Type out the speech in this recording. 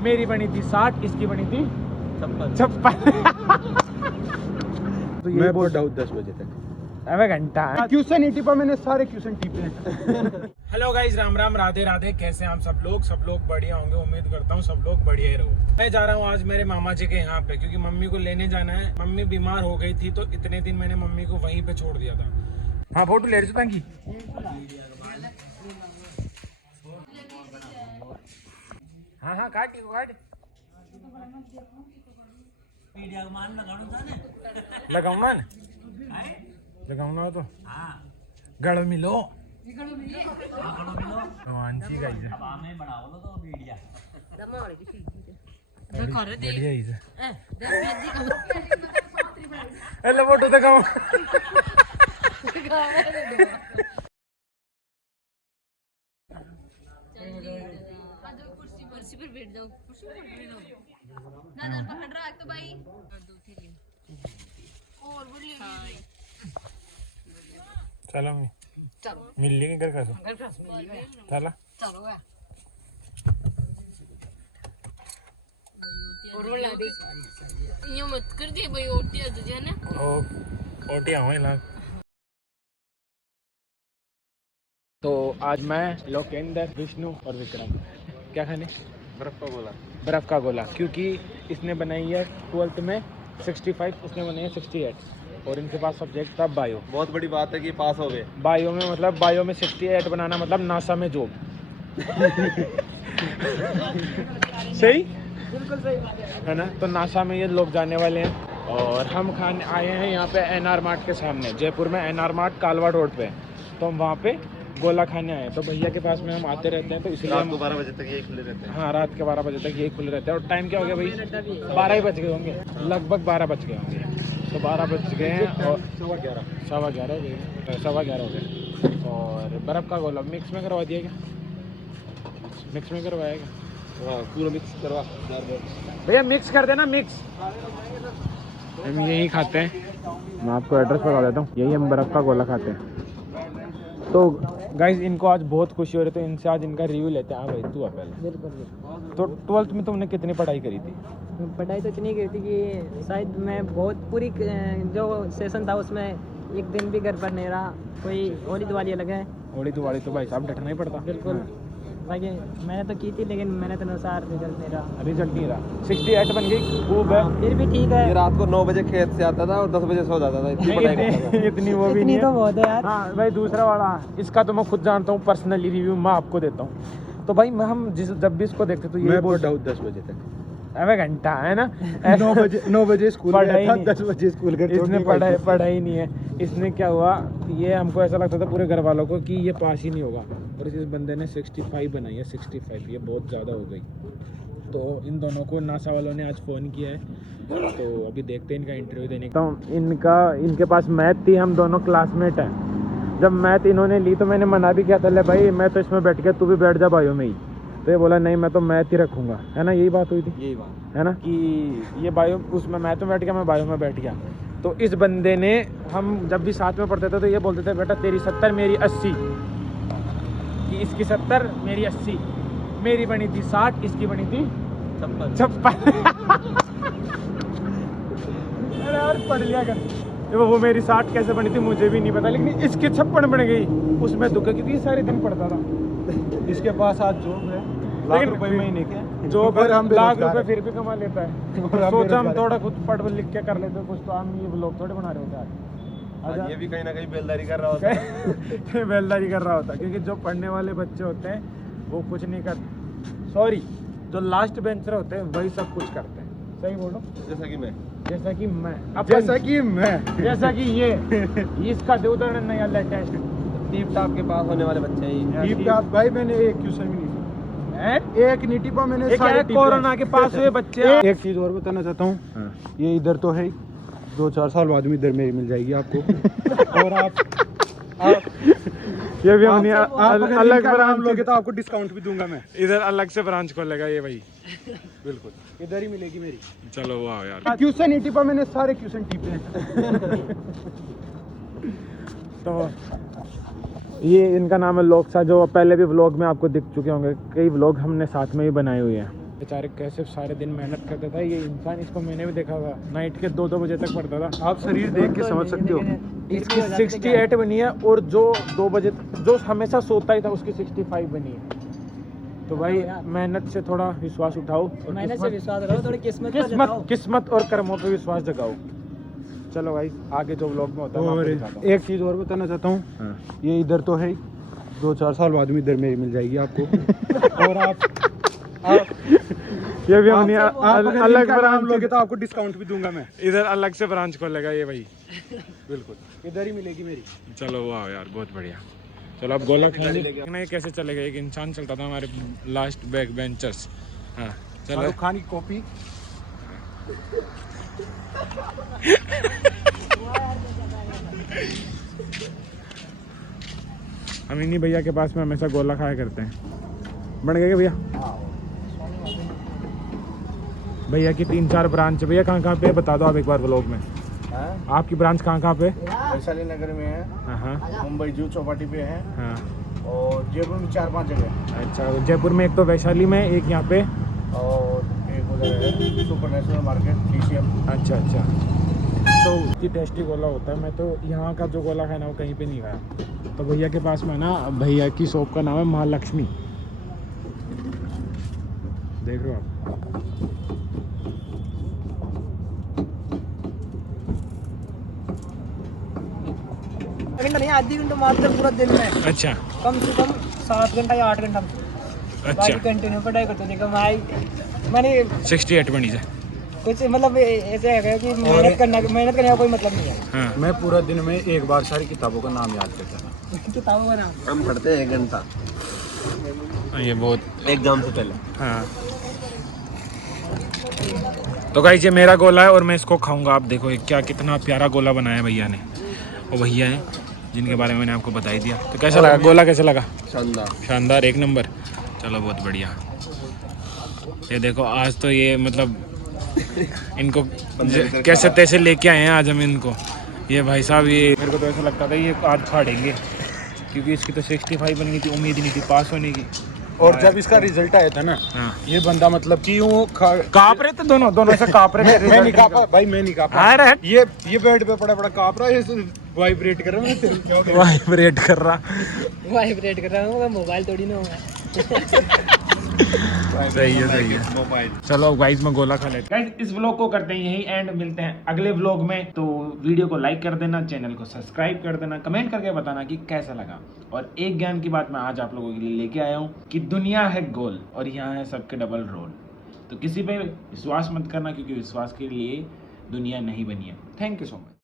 मेरी बनी थी 60, इसकी बनी थी 56। तो मैं पढ़ा हूँ 10 बजे तक। अबे घंटा क्वेश्चन ही टिपा मैंने, सारे क्वेश्चन टिपे हैं। Hello guys, Ram Ram, Radhe Radhe. कैसे हैं आप सब लोग? सब लोग बढ़िया होंगे, उम्मीद करता हूँ सब लोग बढ़िया ही रहो। मैं जा रहा हूँ आज मेरे मामा जी के यहाँ पे, क्योंकि मम्मी को लेने जाना है। मम्मी बीमार हो गई थी, तो इतने दिन मैंने मम्मी को वहीं पे छोड़ दिया था। हाँ, फोटो ले रही थी। हाँ हाँ, काट लगाऊंगा तो गड़ मिलो फोटो दिखाओ। कुर्सी पर बैठ जाओ, कुर्सी पर बैठ जाओ ना पकड़ रहा है तो भाई और बोलिए। चलो मिल लेंगे घर का चला चलो और बोला दे ये मत कर दे भाई, ओटी आ तुझे ना ओटी आवे ला। तो आज मैं लोकेंद्र, विष्णु और विक्रम क्या खाने? बर्फ का गोला, क्योंकि इसने बनाई है 12th में 65, उसने बनाई है 68 और इनके पास सब्जेक्ट था बायो। बहुत बड़ी बात है कि पास हो गए बायो में, मतलब बायो में 68 बनाना मतलब नासा में जॉब। सही, बिल्कुल सही बात है ना? तो नासा में ये लोग जाने वाले हैं और हम खाने आए हैं यहाँ पे एनआर मार्ट के सामने, जयपुर में एनआर मार्ट कालवा रोड पे। तो हम वहाँ पे गोला खाने आए हैं। तो भैया के पास में हम आते रहते हैं, तो इसलिए रात को 12 बजे तक यही खुले रहते हैं। हाँ, रात के 12 बजे तक यही खुले रहते हैं। और टाइम क्या हो गया भाई? 12 ही बज गए होंगे, लगभग 12 बज गए होंगे। तो 12 बज गए हैं और 11:15 हो गए, 11:15 हो गए। और बर्फ़ का गोला मिक्स में करवा दिया क्या? मिक्स में करवाया क्या? हाँ, पूरा मिक्स करवा भैया, मिक्स कर देना, मिक्स। हम यही खाते हैं, मैं आपको एड्रेस बता देता हूँ। यही हम बर्फ़ का गोला खाते हैं। तो गाइज, इनको आज बहुत खुशी हो रही है, तो इनसे आज इनका रिव्यू लेते हैं। हाँ भाई, तू पहले। बिल्कुल। तो 12th में तुमने कितनी पढ़ाई करी थी? पढ़ाई तो इतनी की थी कि शायद मैं बहुत पूरी जो सेशन था उसमें एक दिन भी घर पर नहीं रहा। कोई होली दिवाली अलग है। होली दिवाली तो भाई साहब डटना ही पड़ता। बिल्कुल। बाकी मैंने तो की थी, लेकिन मैंने तो अनुसार रिजल्ट नहीं रहा। रिजल्ट नहीं रहा। 68 बन गई, खूब है। फिर भी ठीक है। ये रात को 9 बजे खेत से आता था और 10 बजे सो जाता था। इतनी पढ़ाई करता था। इतनी वो भी इतनी नहीं तो है। बहुत है यार। हाँ भाई, दूसरा वाला इसका तो मैं खुद जानता हूँ, पर्सनली रिव्यू मैं आपको देता हूँ। तो भाई हम जब भी इसको देखते तो ये पढ़ा हूँ 10 बजे तक। अबे घंटा है ना? 9 बजे स्कूल पढ़ा गया ही था, नहीं। 10 बजे स्कूल गया। इसने पढ़ा ही नहीं है। इसने क्या हुआ, ये हमको ऐसा लगता था पूरे घर वालों को कि ये पास ही नहीं होगा, और इस बंदे ने 65 बनाई है। 65 ये बहुत ज़्यादा हो गई। तो इन दोनों को नासा वालों ने आज फ़ोन किया है, तो अभी देखते हैं इनका इंटरव्यू देने का। तो इनके पास मैथ थी, हम दोनों क्लासमेट हैं। जब मैथ इन्होंने ली तो मैंने मना भी किया था, ले भाई मैं तो इसमें बैठ गया, तू भी बैठ जा बायो में ही। तो ये बोला नहीं, मैं तो मैथ ही रखूँगा, है ना? यही बात हुई थी, यही बात है ना? कि ये बायो, उसमें मैथ में बैठ गया, मैं बायो में बैठ गया। तो इस बंदे ने, हम जब भी साथ में पढ़ते थे तो ये बोलते थे, बेटा तेरी 70 मेरी 80, कि इसकी 70 मेरी 80, मेरी बनी थी 60, इसकी बनी थी 56। अरे यार, पढ़ लिया कर। वो मेरी 60 कैसे बनी थी मुझे भी नहीं पता, लेकिन इसकी 56 बन गई। उसमें दुख है, क्योंकि ये सारे दिन पढ़ता था। इसके पास आज जॉब है, लाख रुपए महीने के जॉब, हम लाख रुपए फिर भी कमा लेता है। सोचा हम बेरोजगार थोड़ा खुद पढ़ लिख के कर लेते कुछ, तो हम ये ब्लॉग थोड़े बना रहे होते आज। आज ये भी कहीं ना कहीं बेलदारी कर रहा होता है। बेलदारी कर रहा होता, क्योंकि जो पढ़ने वाले बच्चे होते हैं वो कुछ नहीं करते। सॉरी, जो लास्ट बेंचर होते हैं वही सब कुछ करते हैं। सही बोलो। जैसा कि मैं जैसा कि मैं जैसा कि ये इसका दे उदाहरण नया लेटेस्ट टीप टाप के पास होने वाले बच्चे ही। टीप टाप भाई मैंने एक क्वेश्चन भी नहीं, एक नहीं टिपा मैंने। कोरोना के पास हुए बच्चे। एक चीज और बताना चाहता हूँ, ये इधर तो है, 2-4 साल बाद में इधर मेरी मिल जाएगी आपको। और आप ये भी हमने अलग ब्रांच लोगे तो आपको डिस्काउंट भी दूंगा मैं। इधर अलग से ब्रांच खोलेगा ये भाई। बिल्कुल इधर ही मिलेगी मेरी। चलो वाह यार। क्वेश्चन ही टिपा मैंने, सारे क्वेश्चन टिपे हैं। तो ये इनका नाम है लोकसा, जो पहले भी व्लॉग में आपको दिख चुके होंगे। कई व्लॉग हमने साथ में ही बनाए हुए हैं। बेचारे कैसे सारे दिन मेहनत करता था ये इंसान। इसको मैंने भी देखा था, नाइट के 2-2 बजे तक पढ़ता था। आप शरीर देख के समझ सकते हो। इसकी 68 बनी है और जो 2 बजे जो हमेशा सोता ही था उसकी 65 बनी है। तो भाई मेहनत से थोड़ा विश्वास उठाओ और मैंने से विश्वास रखो, थोड़ी किस्मत पर किस्मत जताओ। किस्मत और कर्मों पे विश्वास जगाओ। चलो भाई आगे जो व्लॉग में होता है मैं और आपको दिखाता हूँ। एक चीज़ और बताना चाहता हूँ, हाँ। ये इधर तो है 2-4 साल बाद में इधर मेरी मिल जाएगी आपको। और आप ये भी हमने आप अगर अलग इनका नाम ब्रांच लोगे तो आपको डिस्काउंट भी दूंगा मैं। इधर अलग से ब्रांच खोलेगा ये भाई। बिल्कुल इधर ही मिलेगी मेरी। चलो वाह यार बहुत बढ़िया। चलो अब गोला खाएंगे। नहीं कैसे चलेगा, एक इंसान चलता था हमारे लास्ट बैक बेंचर्स। हाँ चलो शाहरुख खान की कॉपी। हम इन्हीं भैया के पास में हमेशा गोला खाया करते हैं। बन गए क्या भैया? भैया की 3-4 ब्रांच। भैया कहाँ पे बता दो आप एक बार व्लॉग में। आपकी ब्रांच कहाँ पे? वैशाली नगर में है, हाँ मुंबई जू चौपाटी पे है, हाँ। और जयपुर में 4-5 जगह है, अच्छा जयपुर में एक तो वैशाली में, एक यहाँ पे, और एक उधर है सुपर नेशनल मार्केट TCM। अच्छा। तो इतनी टेस्टी गोला होता है। मैं तो यहाँ का जो गोला खाया ना वो कहीं पे नहीं खाया। तो भैया के पास में ना, भैया की शॉप का नाम है महालक्ष्मी। देख रहे हो आप। घंटा नहीं, आधी घंटा मात्र पूरा दिन में अच्छा कम से कम 7 घंटा या 8 घंटा बाकी अच्छा। कंटिन्यू पढ़ाई करते थे। कमाई मैंने 68 बनी से। कुछ मतलब ऐसे है कि मेहनत करने का कोई मतलब नहीं है। हाँ मैं पूरा दिन में एक बार सारी किताबों का नाम याद करता था। किताबों का नाम हम पढ़ते हैं 1 घंटा ये बहुत एग्जाम से पहले। हाँ। तो गाइस ये मेरा गोला है और मैं इसको खाऊंगा। आप देखो ये क्या कितना प्यारा गोला बनाया भैया ने। वो भैया हैं जिनके बारे में मैंने आपको बता ही दिया। तो कैसा लगा गोला, कैसा लगा? शानदार। शानदार, 1 नंबर। चलो बहुत बढ़िया। ये देखो आज तो ये मतलब इनको कैसे तैसे लेके आए हैं आज हम इनको। ये भाई साहब ये मेरे को तो ऐसा लगता था ये आज फाड़ेंगे, क्योंकि इसकी तो 65 बन गई थी। उम्मीद ही नहीं थी पास होने की। और जब इसका रिजल्ट आया था ना, हाँ ये बंदा मतलब कि यूं काँप रहे थे दोनों से काँप रहे थे। मैं नहीं काँपा भाई, मैं नहीं काँपा। अरे ये बेड पे पड़ा काँप रहा है, वाइब्रेट कर रहा है। तेरे क्या हो गया? वाइब्रेट कर रहा। वाइब्रेट कर रहा हूँ, मोबाइल थोड़ी ना होगा। सही है। मोबाइल। चलो गाइस मैं गोला खा लेता हूँ। गाइस इस व्लॉग को करते हैं यही एंड, मिलते हैं अगले व्लॉग में। तो वीडियो को लाइक कर देना, चैनल को सब्सक्राइब कर देना, कमेंट करके बताना कि कैसा लगा। और एक ज्ञान की बात मैं आज आप लोगों के लिए लेके आया हूँ कि दुनिया है गोल और यहाँ है सबके डबल रोल। तो किसी पे विश्वास मत करना, क्योंकि विश्वास के लिए दुनिया नहीं बनी है। Thank you so much.